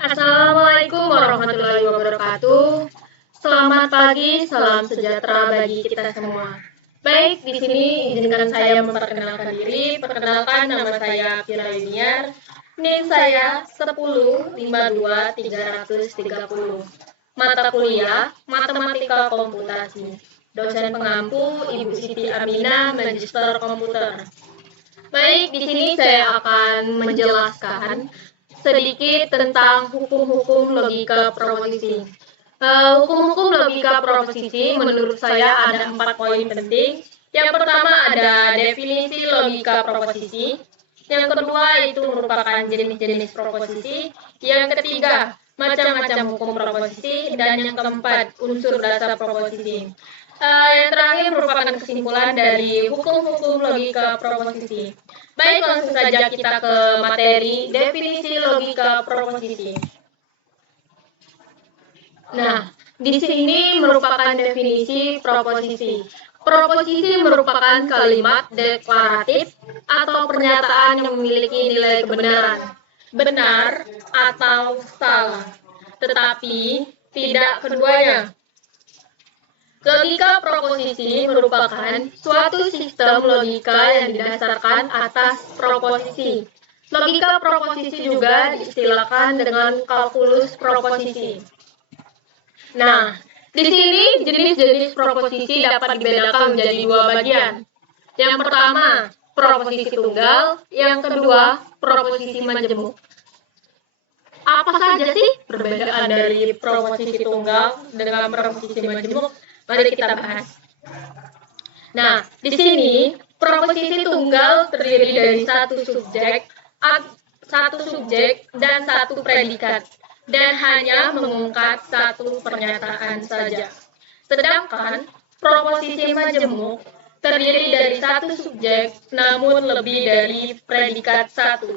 Assalamualaikum warahmatullahi wabarakatuh. Selamat pagi, salam sejahtera bagi kita semua. Baik, di sini izinkan saya memperkenalkan diri. Perkenalkan, nama saya Vira Yuniar. NIM saya 1052-330. Mata kuliah Matematika Komputasi. Dosen pengampu Ibu Siti Aminah, Magister Komputer. Baik, di sini saya akan menjelaskan sedikit tentang hukum-hukum logika proposisi. Hukum-hukum logika proposisi menurut saya ada 4 poin penting. Yang pertama ada definisi logika proposisi. Yang kedua itu merupakan jenis-jenis proposisi. Yang ketiga macam-macam hukum proposisi. Dan yang keempat unsur dasar proposisi. Yang terakhir merupakan kesimpulan dari hukum-hukum logika proposisi. Baik, langsung saja kita ke materi definisi logika proposisi. Nah, di sini merupakan definisi proposisi. Proposisi merupakan kalimat deklaratif atau pernyataan yang memiliki nilai kebenaran, benar atau salah, tetapi tidak keduanya. Logika proposisi merupakan suatu sistem logika yang didasarkan atas proposisi. Logika proposisi juga diistilahkan dengan kalkulus proposisi. Nah, di sini jenis-jenis proposisi dapat dibedakan menjadi dua bagian. Yang pertama, proposisi tunggal. Yang kedua, proposisi majemuk. Apa saja sih perbedaan dari proposisi tunggal dengan proposisi majemuk? Mari kita bahas. Nah, di sini proposisi tunggal terdiri dari satu subjek dan satu predikat, dan hanya mengungkap satu pernyataan saja. Sedangkan proposisi majemuk terdiri dari satu subjek namun lebih dari predikat satu,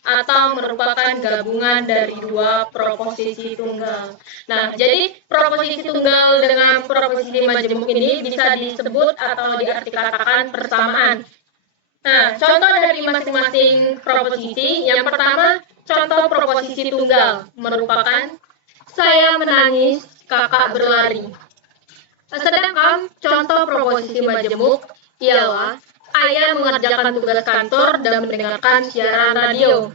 atau merupakan gabungan dari dua proposisi tunggal. Nah, jadi proposisi tunggal dengan proposisi majemuk ini bisa disebut atau diartikan persamaan. Nah, contoh dari masing-masing proposisi. Yang pertama, contoh proposisi tunggal merupakan saya menangis, kakak berlari. Sedangkan contoh proposisi majemuk ialah ayah mengerjakan tugas kantor dan mendengarkan siaran radio.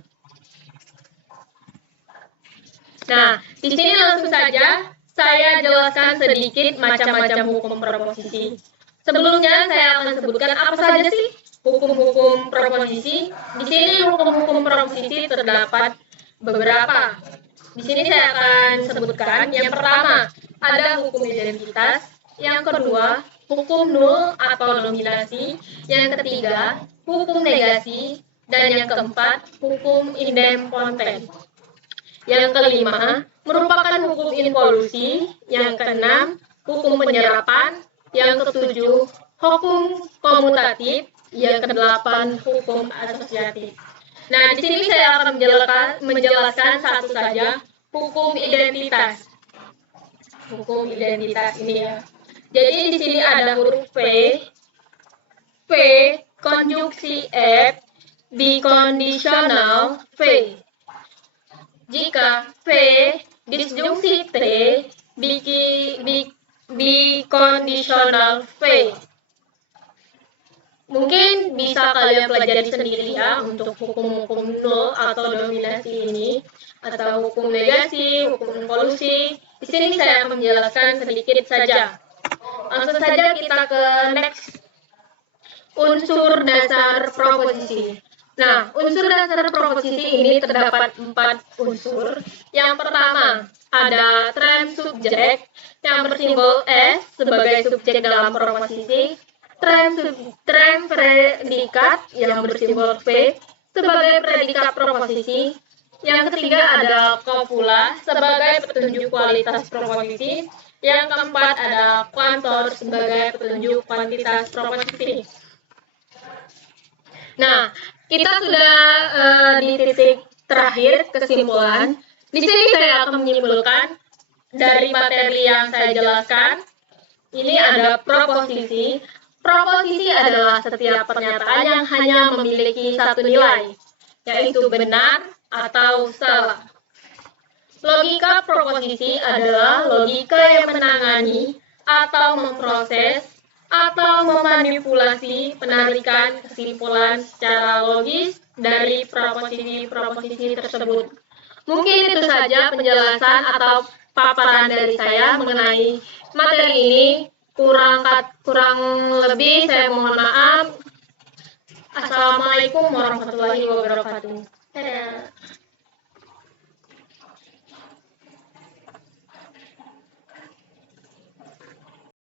Nah, di sini langsung saja saya jelaskan sedikit macam-macam hukum proposisi. Sebelumnya saya akan sebutkan apa saja sih hukum-hukum proposisi. Di sini hukum-hukum proposisi terdapat beberapa. Di sini saya akan sebutkan. Yang pertama, ada hukum identitas. Yang kedua, hukum nul atau nominasi. Yang ketiga, hukum negasi. Dan yang keempat, hukum idempotent. Yang kelima, merupakan hukum involusi. Yang keenam, hukum penyerapan. Yang ketujuh, hukum komutatif. Yang kedelapan, hukum asosiatif. Nah, di sini saya akan menjelaskan satu saja, hukum identitas. Hukum identitas ini ya. Jadi di sini ada huruf V konjungsi F, bikondisional V. Jika V disjungsi T, bikondisional V. Mungkin bisa kalian pelajari sendiri ya untuk hukum-hukum nol atau dominasi ini, atau hukum negasi, hukum involusi. Di sini saya akan menjelaskan sedikit saja. Langsung saja kita ke next. Unsur dasar proposisi. Nah, unsur dasar proposisi ini terdapat 4 unsur. Yang pertama, ada term subjek yang bersimbol S sebagai subjek dalam proposisi. Term predikat yang bersimbol V sebagai predikat proposisi. Yang ketiga ada copula sebagai petunjuk kualitas proposisi. Yang keempat ada kuantor sebagai petunjuk kuantitas proposisi. Nah, kita sudah di titik terakhir kesimpulan. Di sini saya akan menyimpulkan dari materi yang saya jelaskan. Ini ada proposisi. Proposisi adalah setiap pernyataan yang hanya memiliki satu nilai, yaitu benar atau salah. Logika proposisi adalah logika yang menangani atau memproses atau memanipulasi penarikan kesimpulan secara logis dari proposisi-proposisi tersebut. Mungkin itu saja penjelasan atau paparan dari saya mengenai materi ini. Kurang lebih saya mohon maaf. Assalamualaikum warahmatullahi wabarakatuh. Dadah.